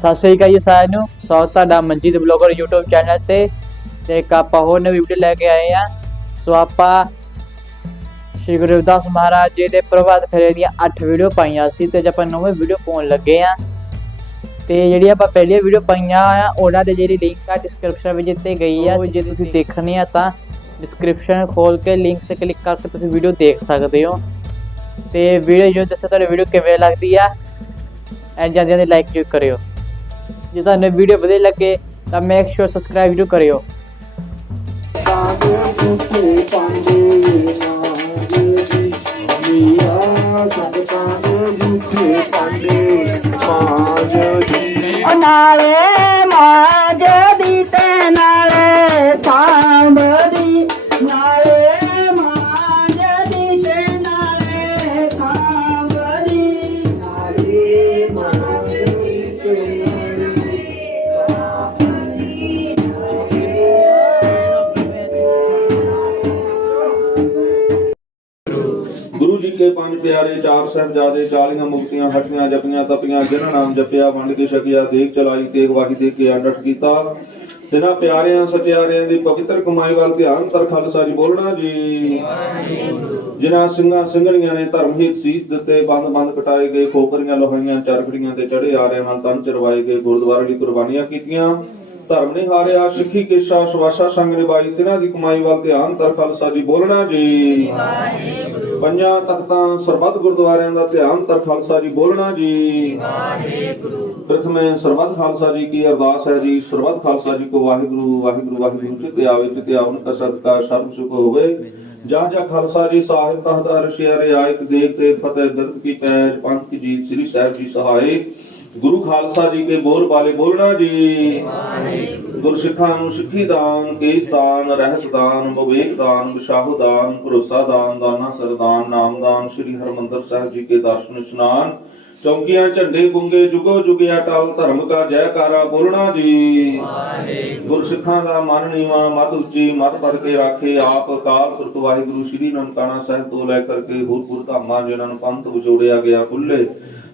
ਸਤਿ ਸ੍ਰੀ ਅਕਾਲ ਜੀ ਸਾਰਿਆਂ ਨੂੰ। ਸਵਾਗਤ ਤੁਹਾਡਾ ਮਨਜੀਤ ਬਲੌਗਰ YouTube ਚੈਨਲ ਤੇ ਤੇ ਇੱਕ ਆਪਾਂ ਹੋਰ ਨਵੀਂ ਵੀਡੀਓ ਲੈ ਕੇ ਆਏ ਆ ਸੋ ਆਪਾਂ ਸ਼੍ਰੀ ਗੁਰੂ ਰਵਿਦਾਸ ਮਹਾਰਾਜ ਜੀ ਦੇ ਪ੍ਰਭਾਤ ਫੇਰੇ ਦੀਆਂ 8 ਵੀਡੀਓ ਪਾਈਆਂ ਸੀ ਤੇ ਅੱਜ ਆਪਾਂ ਨਵੇਂ ਵੀਡੀਓ ਪਾਉਣ ਲੱਗੇ ਆ ਤੇ ਜਿਹੜੀ ਆਪਾਂ ਪਹਿਲੀ ਵੀਡੀਓ ਪਾਈਆਂ ਆ ਉਹਨਾਂ ਦੇ ਜਿਹੜੀ ਲਿੰਕ ਆ ਡਿਸਕ੍ਰਿਪਸ਼ਨ ਵਿੱਚ ਦਿੱਤੀ ਗਈ ਆ। ਜੇ ਤੁਸੀਂ ਦੇਖਣੀ ਆ ਤਾਂ ਡਿਸਕ੍ਰਿਪਸ਼ਨ ਖੋਲ ਕੇ ਲਿੰਕ ਤੇ ਕਲਿੱਕ ਕਰਕੇ ਤੁਸੀਂ ਵੀਡੀਓ ਦੇਖ ਸਕਦੇ ਹੋ। ਤੇ ਵੀਡੀਓ ਜੋ ਦੱਸਿਆ ਤੁਹਾਨੂੰ ਵੀਡੀਓ ਕਿਵੇਂ ਲੱਗਦੀ ਆ? ਐਂ ਜਾਂਦੇ ਜਾਂਦੇ ਲਾਈਕ ਜ਼ਰੂਰ ਕਰਿਓ। ਜੇ ਤੁਹਾਨੂੰ ਵੀਡੀਓ ਵਧੀਆ ਲੱਗੇ ਤਾਂ ਮੇਕ ਸ਼ੋਰ ਸਬਸਕ੍ਰਾਈਬ ਜ਼ਰੂਰ ਕਰਿਓ। ਗੁਰੂ ਪੰਜ ਪਿਆਰੇ ਚਾਰ ਸਾਹਿਬਜ਼ਾਦੇ ਚਾਲੀਆਂ ਮੁਕਤੀਆਂ, ਹਟੀਆਂ, ਜਪੀਆਂ, ਤਪੀਆਂ, ਜਿਨ੍ਹਾਂ ਨਾਮ ਜਪਿਆ, ਵੰਡ ਕੇ ਛਕਿਆ ਦੇਖ ਚਲਾਈ, ਤੇਗ ਵਾਹੀ ਦੇ ਕੇ ਅੰਡਟ ਕੀਤਾ। ਤਿਨਾਂ ਪਿਆਰਿਆਂ, ਸਤਿਆਰਿਆਂ ਦੀ ਪਵਿੱਤਰ ਕਮਾਈ ਵੱਲ ਧਿਆਨ ਤਰ ਖਾਲਸਾ ਜੀ ਬੋਲਣਾ ਜੀ। ਜਿਨ੍ਹਾਂ ਸਿੰਘਾਂ ਸਿੰਘਣੀਆਂ ਨੇ ਧਰਮ ਹਿਤ ਸੀਸ ਦਿੱਤੇ, ਬੰਦ ਬੰਦ ਕਟਾਏ ਗਏ ਖੋਪਰੀਆਂ ਲੋਹਾਈਆਂ ਚਰਖੜੀਆਂ ਤੇ ਚੜੇ ਆ ਰਹੇ ਨਾਲ ਤਨ ਚਰਵਾਏ ਗਏ, ਗੁਰਦੁਆਰੇ ਦੀ ਕੁਰਬਾਨੀਆਂ ਕੀਤੀਆਂ। ਧਰਮ ਨੇ ਹਾਰਿਆ, ਸਿੱਖੀ, ਕੇਸ਼ਾ ਸਵਾਸਾ ਸੰਗ ਨਿਭਾਈ, ਤਿਨਾਂ ਦੀ ਕਮਾਈ ਵੱਲ ਧਿਆਨ ਤਰ ਖਾਲਸਾ ਜੀ ਬੋਲਣਾ ਜੀ। ਪੰਜਾਂ ਤਖਤਾਂ ਸਰਬੱਤ ਗੁਰਦੁਆਰਿਆਂ ਦਾ ਧਿਆਨ ਤਰ ਖਾਲਸਾ ਜੀ ਬੋਲਣਾ ਜੀ। ਵਾਹਿਗੁਰੂ। ਪ੍ਰਥਮੇ ਸਰਬੱਤ ਖਾਲਸਾ ਜੀ ਕੀ ਅਰਦਾਸ ਹੈ ਜੀ। ਸਰਬੱਤ ਖਾਲਸਾ ਜੀ ਕੋ ਵਾਹਿਗੁਰੂ ਵਾਹਿਗੁਰੂ ਵਾਹਿਗੁਰੂ ਚਿਤ ਆਵੇ ਚਿਤ ਆਵਨ ਕਾ ਸਦਕਾ ਸਰਬ ਸੁਖ ਹੋਵੇ। ਜਾ ਜਾ ਖਾਲਸਾ ਜੀ ਸਾਹਿਬ ਤਹਤ ਅਰਸ਼ਿਆ ਰਿਆਇਤ ਦੇਖ ਤੇ ਫਤਿਹ ਦਰਦ ਕੀ ਪੈਜ ਪੰਥ ਕੀ ਜੀਤ ਸ੍ਰੀ ਸਾਹਿਬ ਜੀ ਸਹਾਏ। ਗੁਰੂ ਖਾਲਸਾ ਜੀ ਕੇ ਬੋਲ ਵਾਲੇ ਬੋਲਣਾ ਜੀ। ਗੁਰਸਿੱਖਾਂ ਨੂੰ ਸਿੱਖੀ ਦਾਨ ਕੇਸ ਦਾਨ ਰਹਿਤ ਦਾਨ ਵਿਵੇਕ ਦਾਨ ਵਿਸ਼ਾਹੂ ਦਾਨ ਭਰੋਸਾ ਦਾਨ ਦਾਨਾ ਸਰਦਾਨ ਨਾਮ ਦਾਨ ਸ੍ਰੀ ਹਰਮੰਦਰ ਸਾਹਿਬ ਜੀ ਕੇ ਦਰਸ਼ਨ ਇਸ਼ਨਾਨ ਚੌਕੀਆਂ ਝੰਡੇ ਗੁੰਗੇ ਜੁਗੋ ਜੁਗਿਆ ਟਾਲ ਧਰਮ ਕਾ ਜੈਕਾਰਾ ਬੋਲਣਾ ਜੀ। ਗੁਰਸਿੱਖਾਂ ਦਾ ਮਨ ਨੀਵਾ ਮਤ ਉੱਚੀ ਮਤ ਪੜ ਕੇ ਰਾਖੇ ਆਪ ਅਕਾਲ ਪੁਰਖ ਵਾਹਿਗੁਰੂ ਸ੍ਰੀ ਨਨਕਾਣਾ ਸਾਹਿਬ ਤੋਂ ਲੈ ਕਰਕੇ ਹੋਰ ਪੁਰ ਧਾਮਾਂ ਜਿਨ੍ਹਾਂ ਨੂੰ ਪੰਥ ਵਿਛੋੜਿਆ ਗਿਆ ਖੁੱਲੇ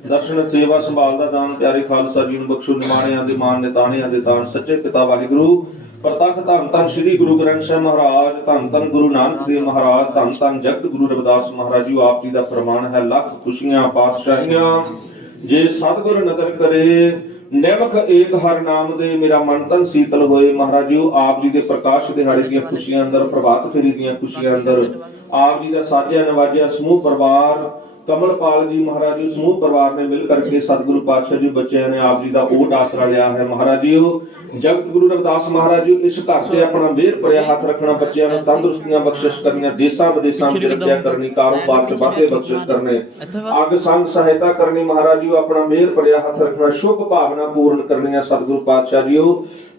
ਦਰਸ਼ਨ ਸੇਵਾ ਸੰਭਾਲ ਦਾ ਦਾਨ ਪਿਆਰੇ ਖਾਲਸਾ ਜੀ ਨੂੰ ਬਖਸ਼ੋ ਨਿਮਾਣਿਆਂ ਦੇ ਮਾਨ ਨਿਤਾਣਿਆਂ ਦੇ ਦਾਨ ਸੱਚੇ ਪਿਤਾ ਵਾਹਿਗੁਰੂ। ਪ੍ਰਤੱਖ ਧੰਨ ਧੰਨ ਸ੍ਰੀ ਗੁਰੂ ਗ੍ਰੰਥ ਸਾਹਿਬ ਮਹਾਰਾਜ, ਧੰਨ ਧੰਨ ਗੁਰੂ ਨਾਨਕ ਦੇਵ ਮਹਾਰਾਜ, ਧੰਨ ਧੰਨ ਜਗਤ ਗੁਰੂ ਰਵਿਦਾਸ ਮਹਾਰਾਜ ਜੀ ਆਪ ਜੀ ਦਾ ਫਰਮਾਨ ਹੈ, ਲੱਖ ਖੁਸ਼ੀਆਂ, ਪਾਤਸ਼ਾਹੀਆਂ। ਜੇ ਸਤਿਗੁਰ ਨਦਰ ਕਰੇ ਨਿਮਖ ਏਕ ਹਰ ਨਾਮ ਦੇ, ਮੇਰਾ ਮਨ ਤਨ ਸੀਤਲ ਹੋਏ। ਮਹਾਰਾਜ ਆਪ ਜੀ ਦੇ ਪ੍ਰਕਾਸ਼ ਦਿਹਾੜੇ ਦੀਆਂ ਖੁਸ਼ੀਆਂ ਅੰਦਰ, ਪ੍ਰਭਾਤ ਫੇਰੀ ਦੀਆਂ ਖੁਸ਼ੀਆਂ ਅੰਦਰ, ਆਪ ਜੀ ਦਾ ਸਾਜਿਆ ਨਵਾਜਿਆ ਸਮੂਹ ਪਰਿਵਾਰ ਕਮਲਪਾਲ ਜੀ ਮਹਾਰਾਜ ਜੀ ਸਮੂਹ ਪਰਿਵਾਰ ਨੇ ਮਿਲ ਕਰਕੇ ਸਤਿਗੁਰੂ ਪਾਤਸ਼ਾਹ ਜੀ ਬੱਚਿਆਂ ਨੇ ਆਪ ਜੀ ਦਾ ਓਟ ਆਸਰਾ ਲਿਆ ਹੈ। ਮਹਾਰਾਜ ਜੀ ਜਗਤ ਗੁਰੂ ਰਵਿਦਾਸ ਮਹਾਰਾਜ ਜੀ ਇਸ ਘਰ ਤੇ ਆਪਣਾ ਮਿਹਰ ਭਰਿਆ ਹੱਥ ਰੱਖਣਾ ਬੱਚਿਆਂ ਨੂੰ ਤੰਦਰੁਸਤੀਆਂ ਬਖਸ਼ਿਸ਼ ਕਰਨੀਆਂ ਦੇਸਾਂ ਵਿਦੇਸਾਂ ਵਿੱਚ ਰੱਖਿਆ ਕਰਨੀ ਕਾਰੋਬਾਰ ਚ ਵਾਧੇ ਬਖਸ਼ਿਸ਼ ਕਰਨੇ ਅੱਗ ਸੰਗ ਸਹਾਇਤਾ ਕਰਨੀ ਮਹਾਰਾਜ ਜੀ ਆਪਣਾ ਮਿਹਰ ਭਰਿਆ ਹੱਥ ਰੱਖਣਾ ਸ਼ੁਭ ਭਾਵਨਾ ਪੂਰਨ ਕਰਨੀਆਂ ਸਤਿਗੁਰੂ ਪਾਤਸ਼ਾਹ ਜੀ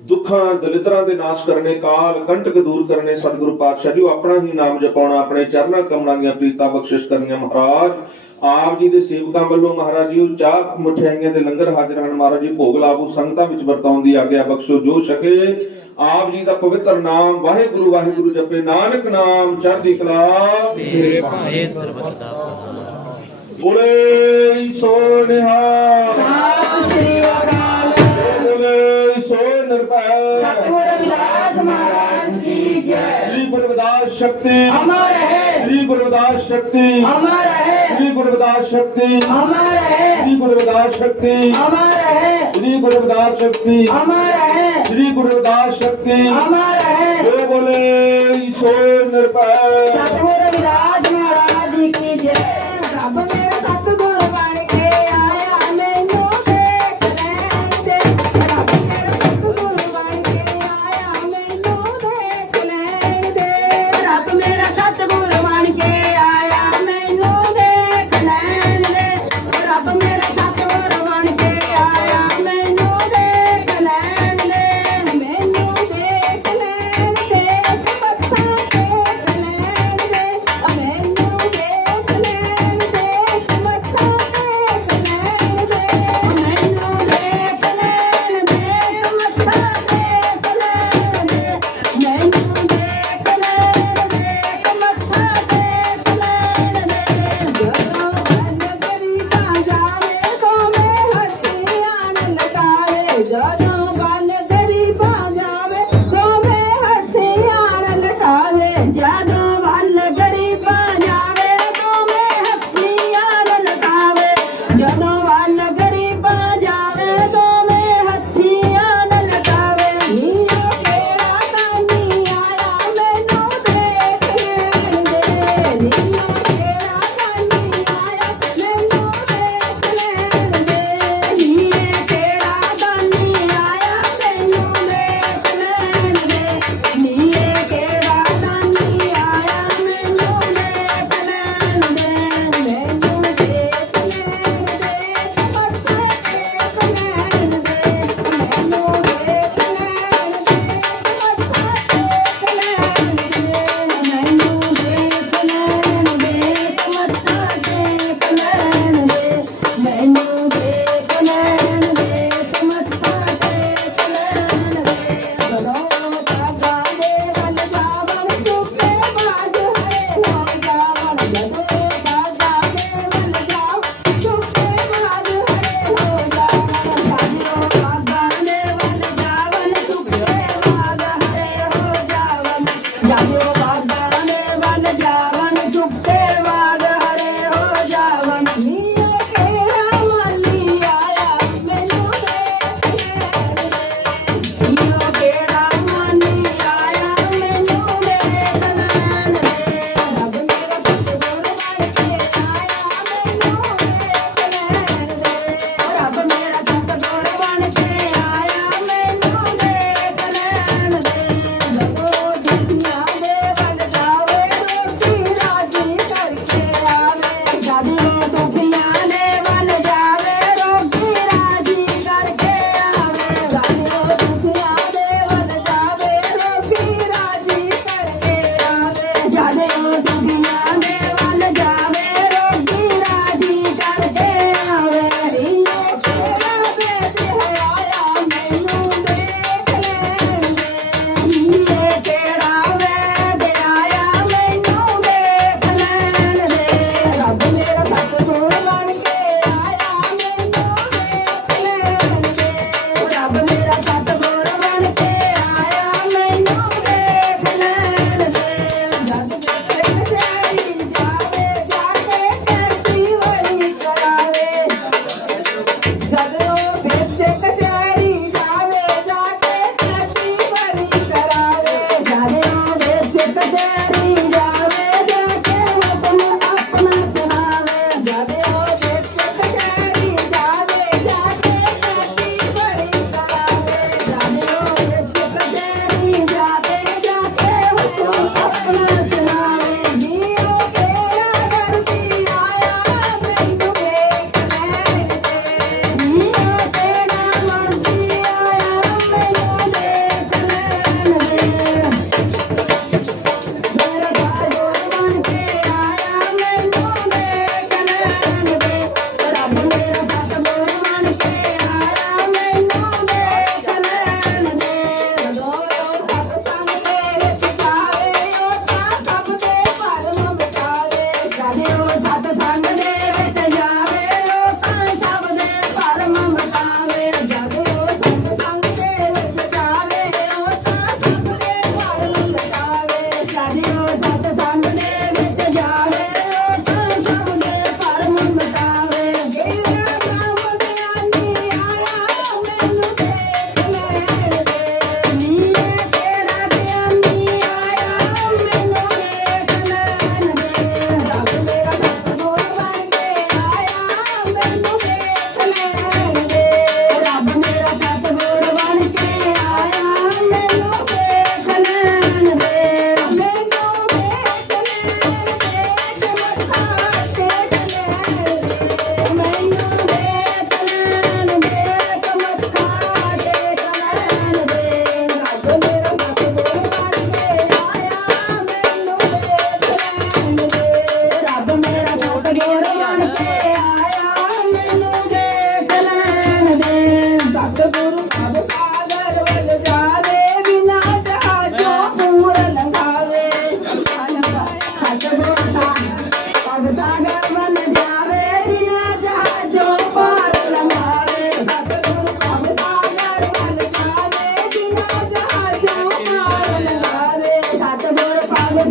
ਦੁੱਖਾਂ ਦਲਿਦਰਾਂ ਦੇ ਨਾਸ਼ ਕਰਨੇ ਕਾਲ ਕੰਟਕ ਦੂਰ ਕਰਨੇ ਸਤਿਗੁਰੂ ਪਾਤਸ਼ਾਹ ਜੀ ਆਪਣਾ ਹੀ ਨਾਮ ਜਪਾਉਣਾ ਆਪਣੇ ਚਰਨਾਂ ਕਮਲਾਂ ਦੀਆਂ ਪ੍ਰੀਤਾਂ ਬਖਸ਼ਿਸ਼ ਕਰਨੀਆਂ ਮਹਾਰਾਜ। ਆਪ ਜੀ ਦੇ ਸੇਵਕਾਂ ਵੱਲੋਂ ਮਹਾਰਾਜ ਜੀ ਚਾਹ ਮਠਿਆਈਆਂ ਦੇ ਲੰਗਰ ਹਾਜ਼ਰ ਹਨ। ਮਹਾਰਾਜ ਜੀ ਭੋਗ ਲਾਭੂ ਸੰਗਤਾਂ ਵਿੱਚ ਵਰਤਾਉਣ ਦੀ ਆਗਿਆ ਬਖਸ਼ੋ ਜੋ ਛਕੇ। ਆਪ ਜੀ ਦਾ ਪਵਿੱਤਰ ਨਾਮ ਵਾਹਿਗੁਰੂ ਵਾਹਿਗੁਰੂ ਜਪੇ। ਨਾਨਕ ਨਾਮ ਚੜ੍ਹਦੀ ਕਲਾ। ਤੇਰੇ ਭਾਣੇ ਸਰਬਤ ਦਾ ਬੋਲੇ ਸੋ ਨਿਹਾਲ। ਸ੍ਰੀ ਅਕਾਲ ਬੋਲੇ ਸੋ ਨਿਰਭੈ। ਸਤਿਗੁਰੂ ਰਵਿਦਾਸ ਮਹਾਰਾਜ ਕੀ ਜੈ। ਸ੍ਰੀ ਗੁਰੂ ਰਵਿਦਾਸ ਸ਼ਕਤੀ। ਅਮਰ ਹੈ। ਸ੍ਰੀ ਗੁਰੂ ਰਵਿਦਾਸ ਸ਼ਕਤੀ। ਅਮਰ ਹੈ ਸ੍ਰੀ ਗੁਰੂ ਰਵਿਦਾਸ ਸ਼ਕਤੀ। ਅਮਰ ਹੈ। ਸ੍ਰੀ ਗੁਰੂ ਰਵਿਦਾਸ ਸ਼ਕਤੀ। ਅਮਰ ਹੈ। ਸ੍ਰੀ ਗੁਰੂ ਰਵਿਦਾਸ ਸ਼ਕਤੀ। ਅਮਰ ਹੈ। ਸ੍ਰੀ ਗੁਰੂ ਰਵਿਦਾਸ ਸ਼ਕਤੀ। ਅਮਰ ਹੈ। ਜੋ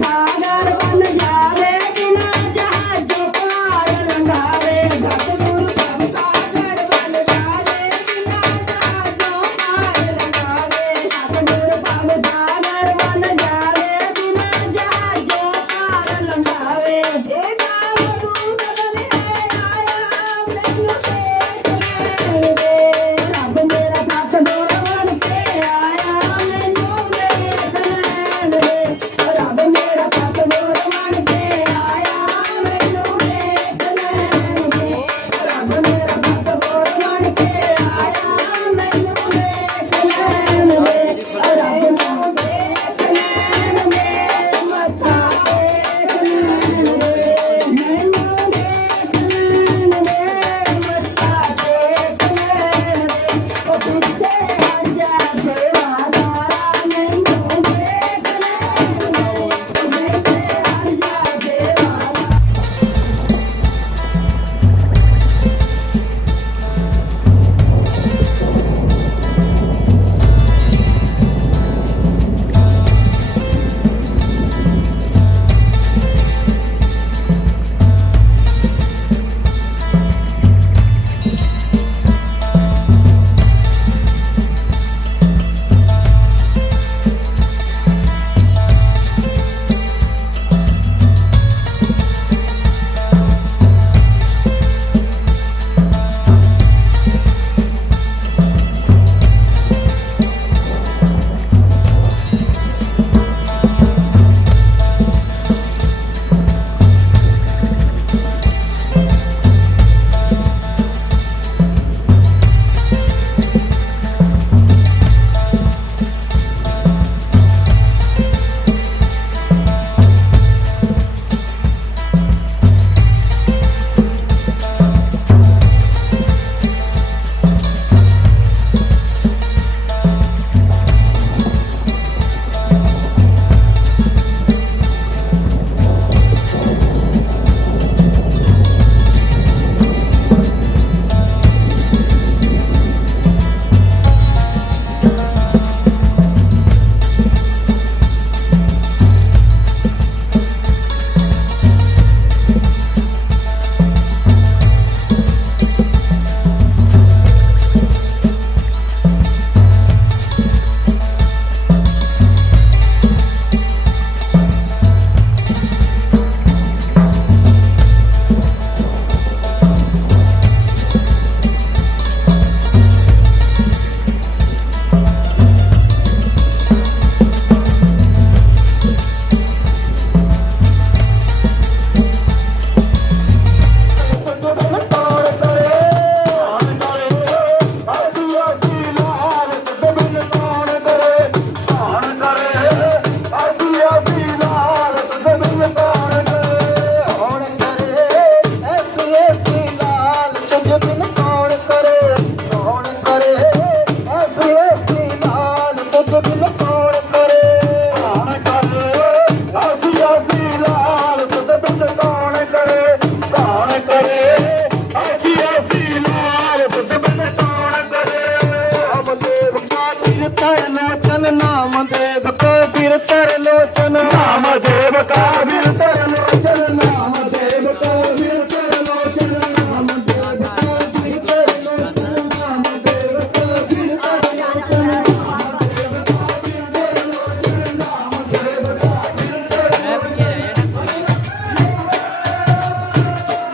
I got. Bye. Yeah.